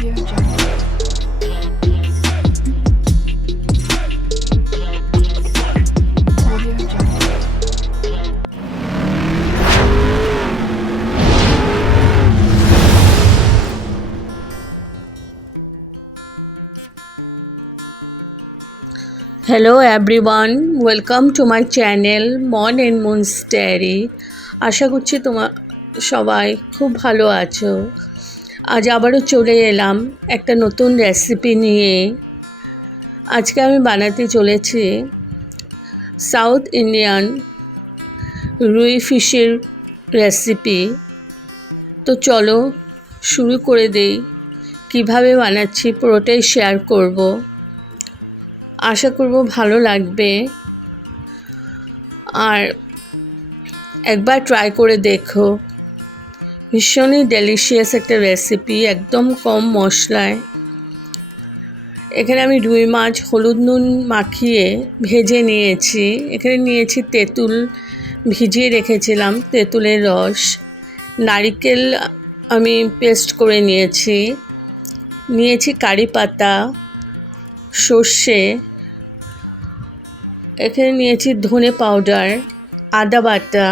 Audio Jungle. Audio Jungle. Hello everyone, welcome to my channel মন and moons diary. আশা করছি সবাই খুব ভালো আছো। আজ আবারও চলে এলাম একটা নতুন রেসিপি নিয়ে। আজকে আমি বানাতে চলেছি সাউথ ইন্ডিয়ান রুই ফিশের রেসিপি। তো চলো শুরু করে দেই। কিভাবে বানাচ্ছি পুরোটাই শেয়ার করব। আশা করব ভালো লাগবে, আর একবার ট্রাই করে দেখো। ভীষণই ডেলিশিয়াস একটা রেসিপি, একদম কম মশলায়। এখানে আমি রুই মাছ হলুদ নুন মাখিয়ে ভেজে নিয়েছি। এখানে নিয়েছি তেঁতুল, ভিজিয়ে রেখেছিলাম তেঁতুলের রস। নারকেল আমি পেস্ট করে নিয়েছি কারি পাতা, সর্ষে, এখানে নিয়েছি ধনে পাউডার, আদা বাটা,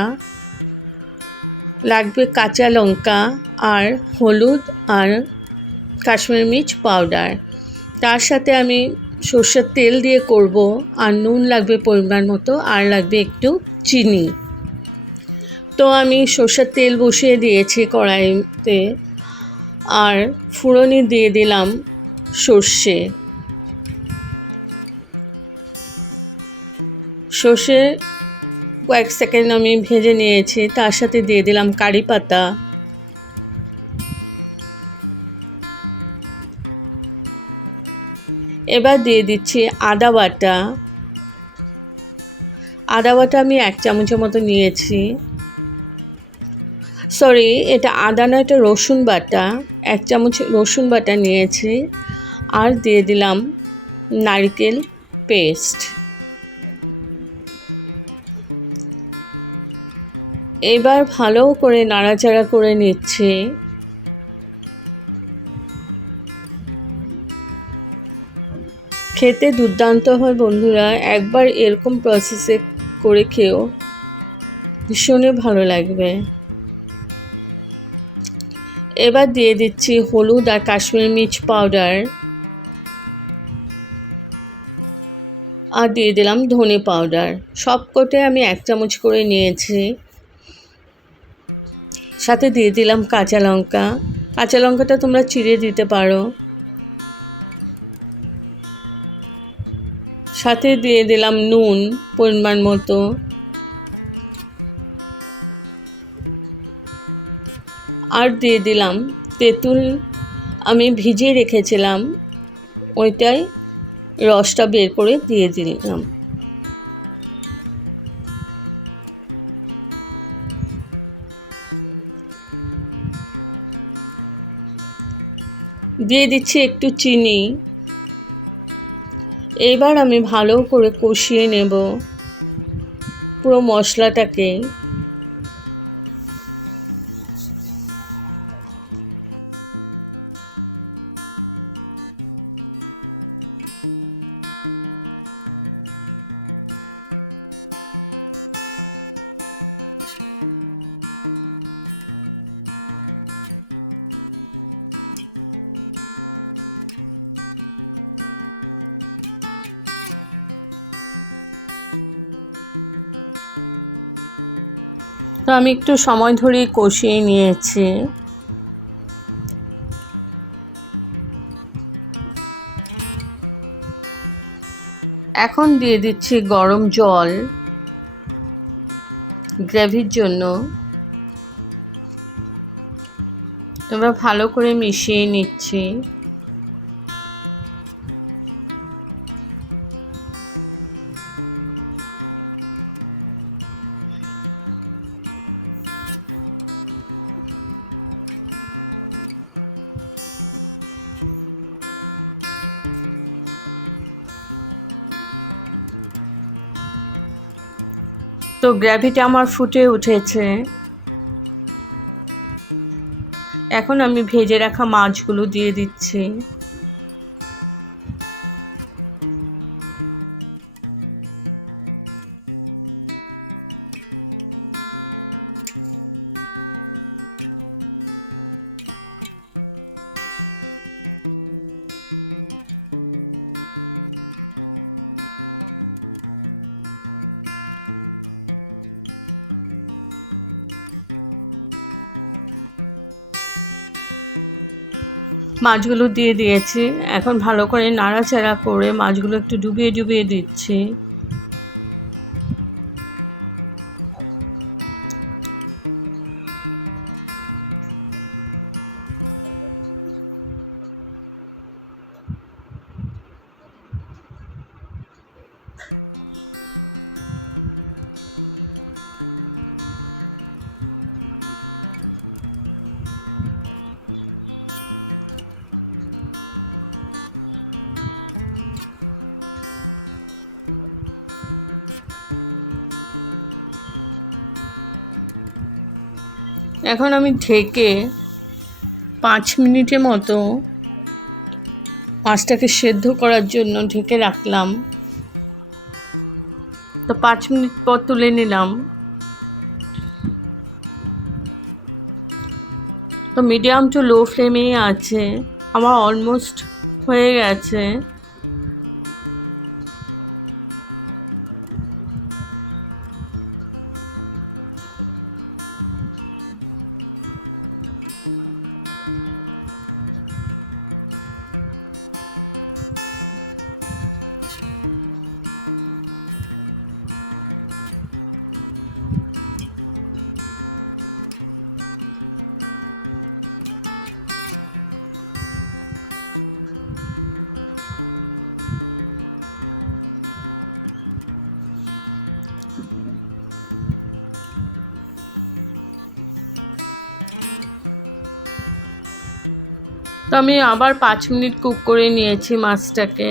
লাগবে কাঁচা লঙ্কা আর হলুদ আর কাশ্মীরি মির্চ পাউডার। তার সাথে আমি সর্ষের তেল দিয়ে করব, আর নুন লাগবে পরিমাণ মতো, আর লাগবে একটু চিনি। তো আমি সর্ষের তেল বসিয়ে দিয়েছি কড়াইতে, আর ফোড়নে দিয়ে দিলাম সর্ষে কয়েক সেকেন্ড আমি ভেজে নিয়েছি। তার সাথে দিয়ে দিলাম কারি পাতা, এবার দিয়ে দিচ্ছি আদা বাটা। আমি 1 চামচের মতো নিয়েছি। সরি, এটা আদা না, এটা রসুন বাটা। 1 চামচ রসুন বাটা নিয়েছি। আর দিয়ে দিলাম নারকেল পেস্ট। এবার ভালো করে নাড়াচাড়া করে নিচ্ছি। খেতে দুর্দান্ত হয় বন্ধুরা, একবার এরকম প্রসেসে করে খেও, ভীষণই ভালো লাগবে। এবার দিয়ে দিচ্ছি হলুদ আর কাশ্মীরি মির্চ পাউডার, আর দিয়ে দিলাম ধনে পাউডার। সবকটাই আমি 1 চামচ করে নিয়েছি। সাথে দিয়ে দিলাম কাঁচা লঙ্কাটা তোমরা চিড়ে দিতে পারো। সাথে দিয়ে দিলাম নুন পরিমাণ মতো, আর দিয়ে দিলাম তেঁতুল আমি ভিজিয়ে রেখেছিলাম, ওইটাই রসটা বের করে দিয়ে দিলাম। দিয়ে দিচ্ছি একটু চিনি। এবার আমি ভালো করে কষিয়ে নেব পুরো মশলাটাকে। তো আমি একটু সময় ধরে কষিয়ে নিয়েছি। এখন দিয়ে দিচ্ছি গরম জল গ্রেভির জন্য। এবার ভালো করে মিশিয়ে নিচ্ছি। তো গ্রেভিটা আমার ফুটে উঠেছে। এখন আমি ভেজে রাখা মাছগুলো দিয়ে দিচ্ছি। মাছগুলো দিয়ে দিয়েছি। এখন ভালো করে নাড়াচাড়া করে মাছগুলো একটু ডুবিয়ে ডুবিয়ে দিচ্ছি। এখন আমি ঢেকে 5 মিনিটের মতো মাছটাকে সেদ্ধ করার জন্য ঢেকে রাখলাম। তো 5 মিনিট পর তুলে নিলাম। তো মিডিয়াম টু লো ফ্লেমেই আছে, আমার অলমোস্ট হয়ে গেছে। তো আমি আবার 5 মিনিট কুক করে নিয়েছি মাছটাকে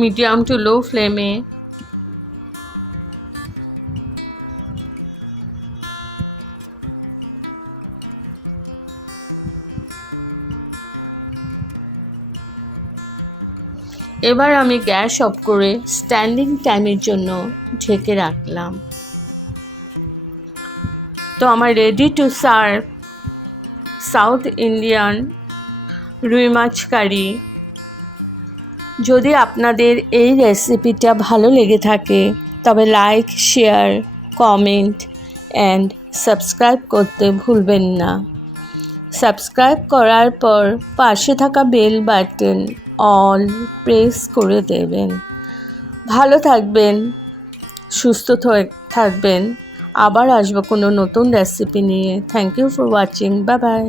মিডিয়াম টু লো ফ্লেমে। এবার আমি গ্যাস অফ করে স্ট্যান্ডিং টাইমের জন্য ঢেকে রাখলাম। তো আমার ready to serve south Indian রুই মাছ কারি। যদি আপনাদের এই রেসিপিটা ভালো লেগে থাকে তবে like, share, comment and subscribe করতে ভুলবেন না। সাবস্ক্রাইব করার পর পাশে থাকা বেল বাটন অল প্রেস করে দেবেন। ভালো থাকবেন, সুস্থ থাকবেন। আবার আসবো কোনো নতুন রেসিপি নিয়ে। Thank you for watching. Bye by.